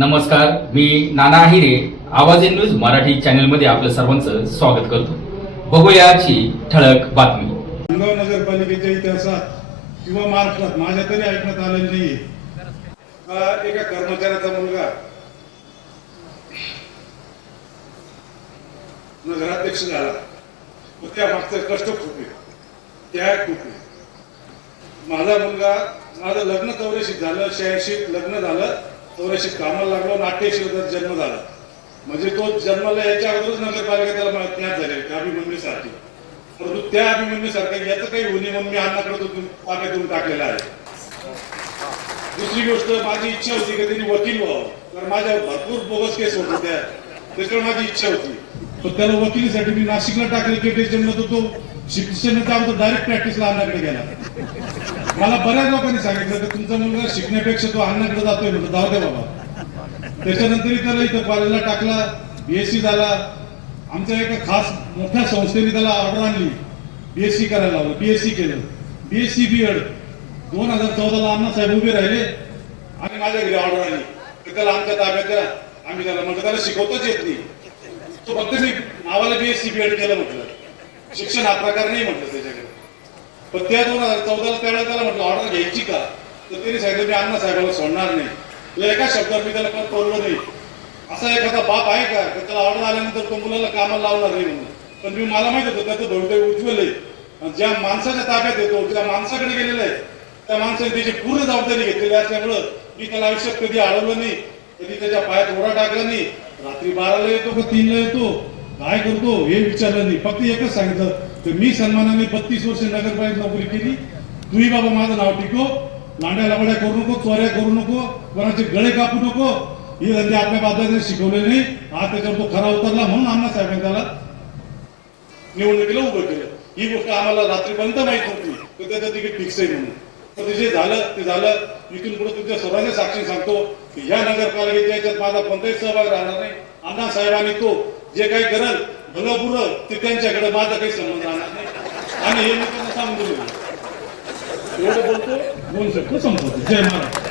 नमस्कार मी नाना आहिरे आवाज in news Marathi चॅनलमध्ये आपलं सर्वांचं स्वागत करतो. बघूयाची ठळक बातमी. खामगाव नगरपालिकेच्या इतिहासात किंवा महाराष्ट्रात माझ्या तरी ऐकण्यात आलेलं नाही एका कर्मचाऱ्याचा मुलगा. नगराध्यक्ष झाला. व त्या मागचं कष्ट खूप आहे. त्याग खूप आहे. माझा मुलगा माझं लग्न चौऱ्याशी झालं शहाऐंशी लग्न झालं. थोडेसे कामाला लागलो नाट्यशील जन्म झाला. म्हणजे तो जन्माला याच्या अगोदरच नगरपालिका त्याला झाले ज्ञात झाले अभिमन्यूसारखी. परंतु त्या अभिमन्यूसारखं याचं काही होणे म्हणून मी अन्नाकडे तो पाक्यातून टाकलेला आहे. दुसरी गोष्ट माझी इच्छा होती की त्यांनी वकील व्हावं. कारण माझ्या भरपूर बोगस केस होत होत्या त्याच्यावर माझी इच्छा होती. पण त्याला वकिलीसाठी मी नाशिकला टाकले केटेशन जन्म तो शिक्षणाचा अगोदर डायरेक्ट प्रॅक्टिसला अण्णाकडे गेला मला बऱ्याच लोकांनी सांगितलं की तुमचा मुलगा शिकण्यापेक्षा तो अण्णाकडे जातोय म्हणतो जाऊ दे बाबा. त्याच्यानंतर त्याला इथं कॉलेजला टाकला बीएससी झाला. आमच्या एका खास मोठ्या संस्थेने त्याला ऑर्डर आणली. बीएससी करायला लावलं बीएससी केलं. बीएससी बीएड दोन हजार चौदाला अण्णासाहेब उभे राहिले आणि माझ्या घरी ऑर्डर आली. तर त्याला आमच्या ताब्यात द्या. आम्ही त्याला म्हटलं त्याला शिकवतोच येत नाही. तो फक्त मी नावाला बीएससी बीएड केलं म्हटलं. शिक्षण हा प्रकार नाही म्हटलं त्याच्याकडे. पण त्या दोन हजार चौदाला त्यावेळेला त्याला म्हटलं ऑर्डर घ्यायची का? तर त्यांनी सांगितलं मी अण्णा साहेबाला सोडणार नाही. तर एका शब्दात मी त्याला पण तोडलं नाही. असा एखादा बाप आहे का? त्याला ऑर्डर आल्यानंतर तो मुलाला कामाला लावणार नाही म्हणून. पण मी मला माहीत होतं त्याचं भवितव्य उज्ज्वल आहे. ज्या माणसाच्या ताब्यात येतो ज्या माणसाकडे गेलेला आहे त्या माणसाने त्याची पूर्ण जबाबदारी घेतलेली असल्यामुळं मी त्याला आयुष्यात कधी अडवलं नाही कधी त्याच्या पायात ओढा टाकला नाही. रात्री बाराला येतो का तीनला येतो? काय करतो हे विचारलं नाही. फक्त एकच सांगितलं तर मी सन्मानाने बत्तीस वर्ष नगरपालिका नोकरी केली. तुही बाबा माझं नाव टिको. लांड्या लावड्या करू नको चोऱ्या करू नको कोणाचे गळे कापू नको. हे धंदे आपल्या बाजाराने शिकवले नाही. आज त्याच्यावर तो खरा उतरला म्हणून अण्णा साहेबांनी त्याला निवडणुकीला उभं केलं. ही गोष्ट आम्हाला रात्रीपर्यंत माहीत नव्हती. तर त्याचं तिकीट फिक्स आहे म्हणून. तर जे झालं ते झालं. इथून पुढे तुमच्या सर्वांच्या साक्षी सांगतो की ह्या नगरपालिकेच्या याच्यात माझा कोणताही सहभाग राहणार नाही. अण्णा साहेबांनी तो जे काही करल भलं बुरं ते त्यांच्याकडे माझा काही संबंध राहणार नाही. आणि हे मी त्यांना सांगून दिलं एवढं बोलतो दोन शब्द संपवतो जय महाराज.